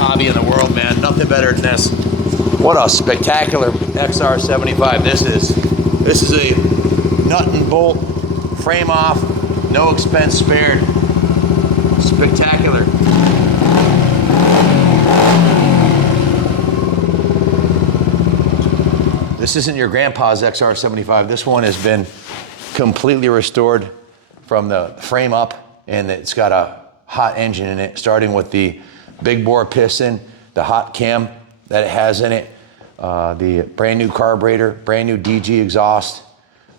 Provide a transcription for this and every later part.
hobby in the world, man. Nothing better than this. What a spectacular XR75 this is. This is a nut and bolt, frame off, no expense spared. Spectacular. This isn't your grandpa's XR75. This one has been completely restored from the frame up, and it's got a hot engine in it, starting with the big bore piston, the hot cam that it has in it, the brand new carburetor, brand new DG exhaust.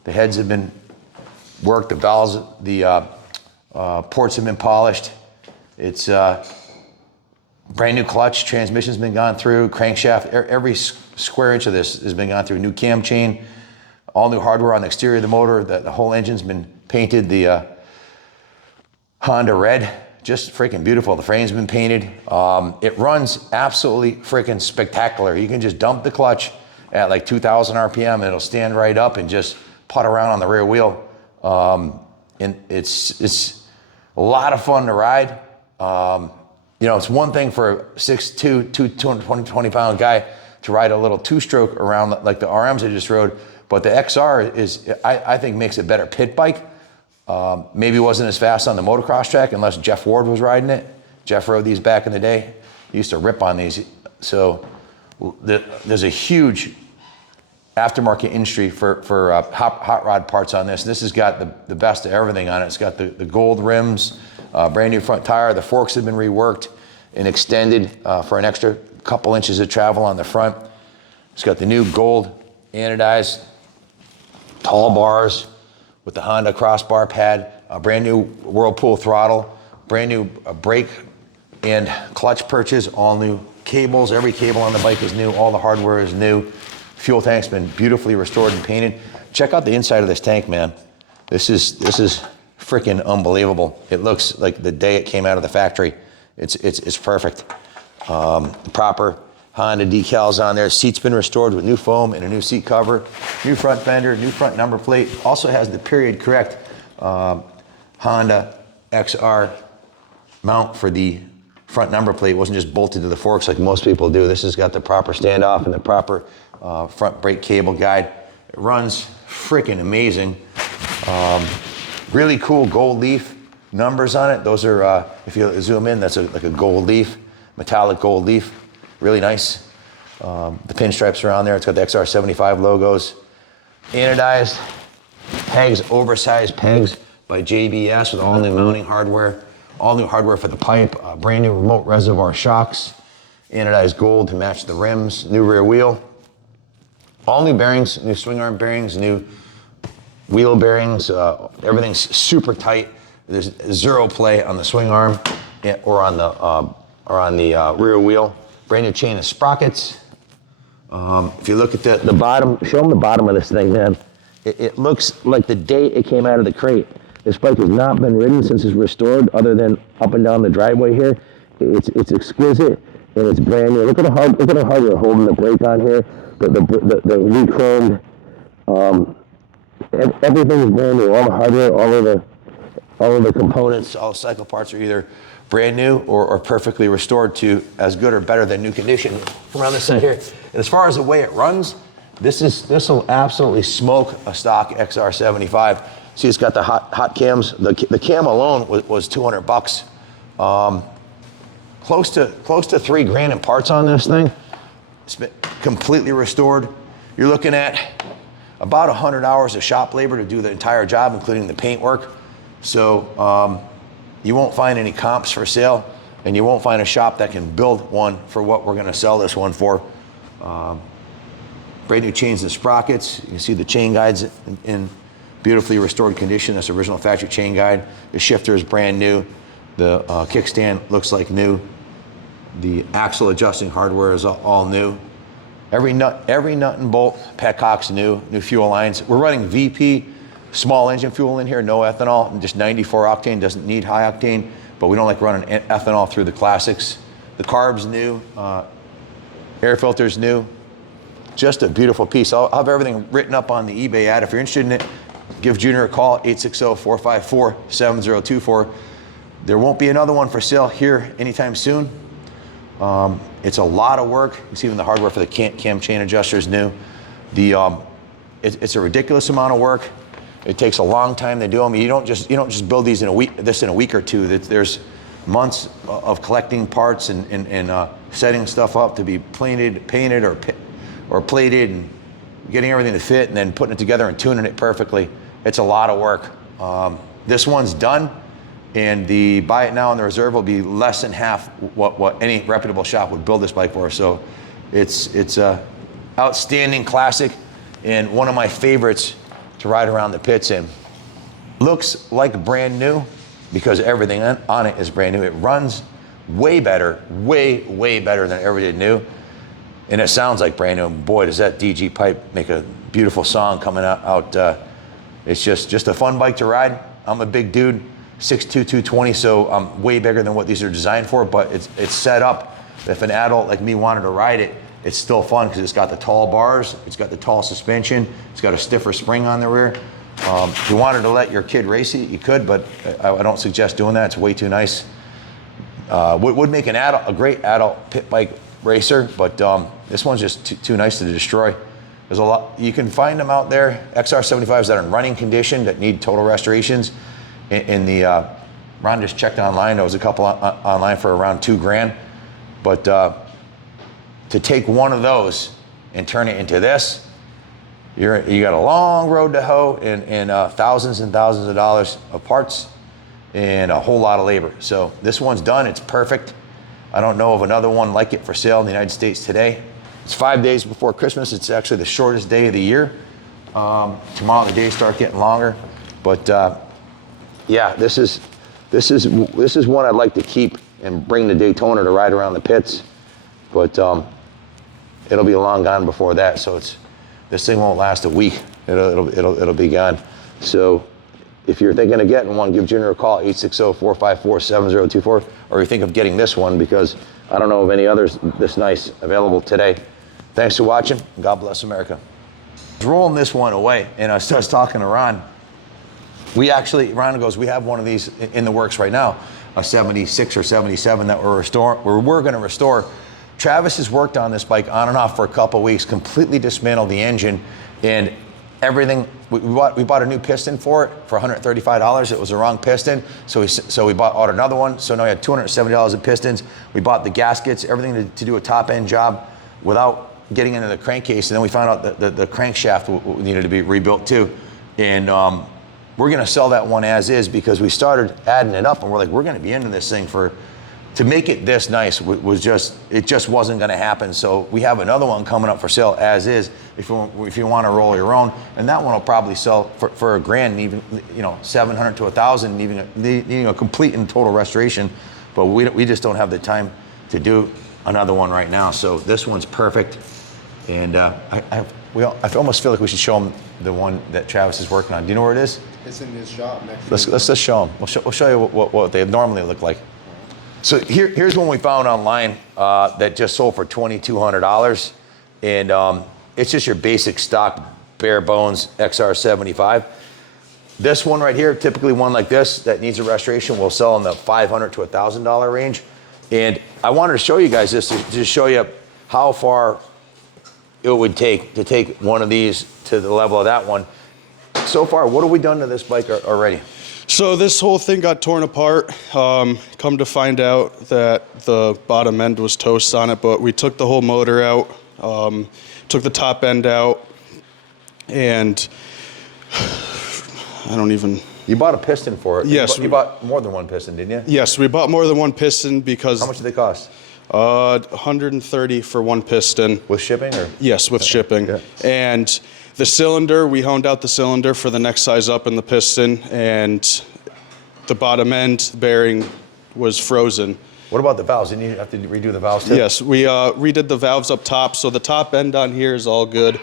The heads have been worked, the valves, the ports have been polished. It's brand new clutch, transmission's been gone through, crankshaft, every square inch of this has been gone through. New cam chain, all new hardware on the exterior of the motor. The whole engine's been painted the Honda red, just freaking beautiful. The frame's been painted. It runs absolutely freaking spectacular. You can just dump the clutch at like 2,000 RPM and it'll stand right up and just putt around on the rear wheel. And it's a lot of fun to ride. You know, it's one thing for a 6'2", 220 pound guy to ride a little two-stroke around like the RMs I just rode, but the XR is, I think, makes a better pit bike. Maybe wasn't as fast on the motocross track unless Jeff Ward was riding it. Jeff rode these back in the day. He used to rip on these. So there's a huge aftermarket industry for hot rod parts on this. This has got the best of everything on it. It's got the gold rims, brand new front tire. The forks have been reworked and extended for an extra couple inches of travel on the front. It's got the new gold anodized tall bars with the Honda crossbar pad, a brand new Whirlpool throttle, brand new brake and clutch perches, all new cables. Every cable on the bike is new. All the hardware is new. Fuel tank's been beautifully restored and painted. Check out the inside of this tank, man. This is freaking unbelievable. It looks like the day it came out of the factory. It's perfect. Proper Honda decals on there. Seat's been restored with new foam and a new seat cover, new front fender, new front number plate. Also has the period correct Honda XR mount for the front number plate. It wasn't just bolted to the forks like most people do. This has got the proper standoff and the proper front brake cable guide. It runs freaking amazing. Really cool gold leaf numbers on it. Those are, if you zoom in, that's like a gold leaf, metallic gold leaf. Really nice. The pinstripes are on there. It's got the XR75 logos. Anodized pegs, oversized pegs by JBS with all new mounting hardware. All new hardware for the pipe. Brand new remote reservoir shocks. Anodized gold to match the rims. New rear wheel. All new bearings, new swing arm bearings, new wheel bearings. Everything's super tight. There's zero play on the swing arm or on the rear wheel. Brand new chain of sprockets. If you look at the bottom, show them the bottom of this thing, man. It looks like the day it came out of the crate. This bike has not been ridden since it's restored, other than up and down the driveway here. It's exquisite and it's brand new. Look at the hardware holding the brake on here. The re-chromed. Everything is brand new. All the hardware, all of the components, all the cycle parts are either brand new or perfectly restored to as good or better than new condition. Around this side here. And as far as the way it runs, this will absolutely smoke a stock XR75. See, it's got the hot cams. The cam alone was $200. Close to $3,000 in parts on this thing. It's been completely restored. You're looking at about 100 hours of shop labor to do the entire job, including the paint work. So you won't find any comps for sale, and you won't find a shop that can build one for what we're gonna sell this one for. Brand new chains and sprockets. You can see the chain guides in beautifully restored condition. That's original factory chain guide. The shifter is brand new. The kickstand looks like new. The axle adjusting hardware is all new. Every nut and bolt, petcock's new fuel lines. We're running VP small engine fuel in here, no ethanol, just 94 octane, doesn't need high octane, but we don't like running ethanol through the classics. The carb's new, air filter's new. Just a beautiful piece. I'll have everything written up on the eBay ad. If you're interested in it, give Junior a call, 860-454-7024. There won't be another one for sale here anytime soon. It's a lot of work. You see even the hardware for the cam chain adjuster is new. It's a ridiculous amount of work. It takes a long time to do them. You don't just build these in a week or two. There's months of collecting parts and setting stuff up to be painted or plated, and getting everything to fit, and then putting it together and tuning it perfectly. It's a lot of work. This one's done, and the buy it now on the reserve will be less than half what any reputable shop would build this bike for. So it's a outstanding classic and one of my favorites to ride around the pits in. Looks like brand new because everything on it is brand new. It runs way better, way better than it ever did new. And it sounds like brand new. Boy, does that DG pipe make a beautiful song coming out. It's just a fun bike to ride. I'm a big dude, 6'2", 220, so I'm way bigger than what these are designed for, but it's set up. If an adult like me wanted to ride it, it's still fun because it's got the tall bars, it's got the tall suspension, it's got a stiffer spring on the rear. If you wanted to let your kid race it, you could, but I don't suggest doing that. It's way too nice. Would make a great adult pit bike racer, but this one's just too nice to destroy. There's a lot, you can find them out there, XR75s that are in running condition that need total restorations. Ron just checked online, there was a couple online for around $2,000. But to take one of those and turn it into this, you got a long road to hoe and thousands and thousands of dollars of parts and a whole lot of labor. So this one's done, it's perfect. I don't know of another one like it for sale in the United States today. It's 5 days before Christmas. It's actually the shortest day of the year. Tomorrow the days start getting longer. But yeah, this is one I'd like to keep and bring to Daytona to ride around the pits. But it'll be long gone before that. So this thing won't last a week. It'll be gone. So if you're thinking of getting one, give Junior a call, 860-454-7024, or you think of getting this one, because I don't know of any others this nice available today. Thanks for watching. God bless America. I was rolling this one away, and I was talking to Ron. Ron goes, we have one of these in the works right now, a 76 or 77 that we're going to restore. Travis has worked on this bike on and off for a couple of weeks, completely dismantled the engine and everything. We bought a new piston for it for $135. It was the wrong piston, so we bought another one. So now we had $270 of pistons. We bought the gaskets, everything to do a top end job without getting into the crankcase. And then we found out that the crankshaft needed to be rebuilt too. And we're going to sell that one as is because we started adding it up and we're like, we're going to be into this thing to make it this nice it just wasn't going to happen. So we have another one coming up for sale as is if you want to roll your own, and that one will probably sell for $1,000, even $700 to $1,000, needing a complete and total restoration. But we just don't have the time to do another one right now. So this one's perfect, and I almost feel like we should show them the one that Travis is working on. Do you know where it is? It's in his shop next. Let's just show them. We'll show you what they normally look like. So here's one we found online that just sold for $2,200, and it's just your basic stock bare bones XR75. This one right here, typically one like this that needs a restoration, will sell in the $500 to $1,000 range. And I wanted to show you guys this to show you how far it would take to take one of these to the level of that one. So far, what have we done to this bike already? So this whole thing got torn apart. Come to find out that the bottom end was toast on it, but we took the whole motor out, took the top end out, and I don't even... You bought a piston for it. Yes. You bought more than one piston, didn't you? Yes, we bought more than one piston because... How much did they cost? $130 for one piston. With shipping, or? Yes, with shipping. Yeah. And the cylinder, we honed out the cylinder for the next size up in the piston, and the bottom end bearing was frozen. What about the valves? Didn't you have to redo the valves too? Yes, we redid the valves up top, so the top end on here is all good.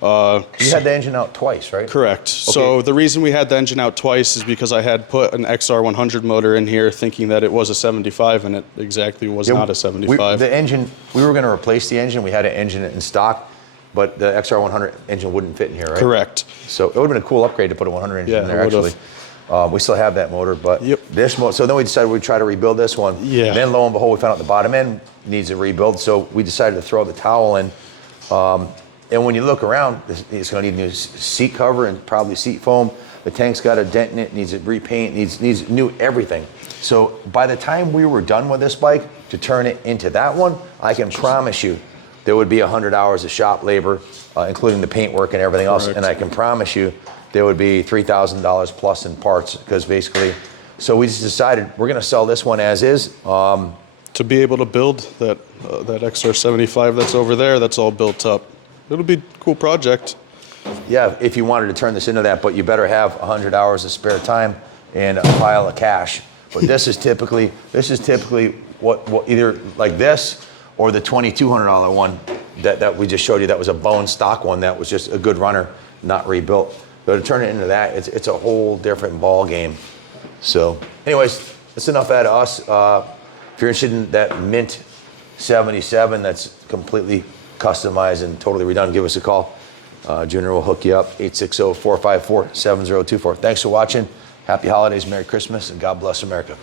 You had the engine out twice, right? Correct. Okay. So the reason we had the engine out twice is because I had put an XR100 motor in here thinking that it was a 75, and it exactly was not a 75. The engine, we were going to replace the engine. We had an engine in stock, but the XR100 engine wouldn't fit in here, right? Correct. So it would have been a cool upgrade to put a 100 engine in there, actually. We still have that motor, but Yep. this motor, so then we decided we'd try to rebuild this one. Yeah. And then lo and behold, we found out the bottom end needs a rebuild, so we decided to throw the towel in. And when you look around, it's going to need new seat cover and probably seat foam. The tank's got a dent in it, needs a repaint, needs new everything. So by the time we were done with this bike, to turn it into that one, I can promise you there would be 100 hours of shop labor, including the paint work and everything else. Correct. And I can promise you there would be $3,000 plus in parts, because basically, so we just decided we're going to sell this one as is. To be able to build that XR75 that's over there, that's all built up. It'll be a cool project. Yeah, if you wanted to turn this into that, but you better have 100 hours of spare time and a pile of cash. But this is typically what either like this or the $2,200 one that we just showed you. That was a bone stock one that was just a good runner, not rebuilt. So to turn it into that, it's a whole different ball game. So, anyways, that's enough out of us. If you're interested in that Mint 77 that's completely customized and totally redone, give us a call. Junior will hook you up, 860-454-7024. Thanks for watching. Happy holidays, Merry Christmas, and God bless America.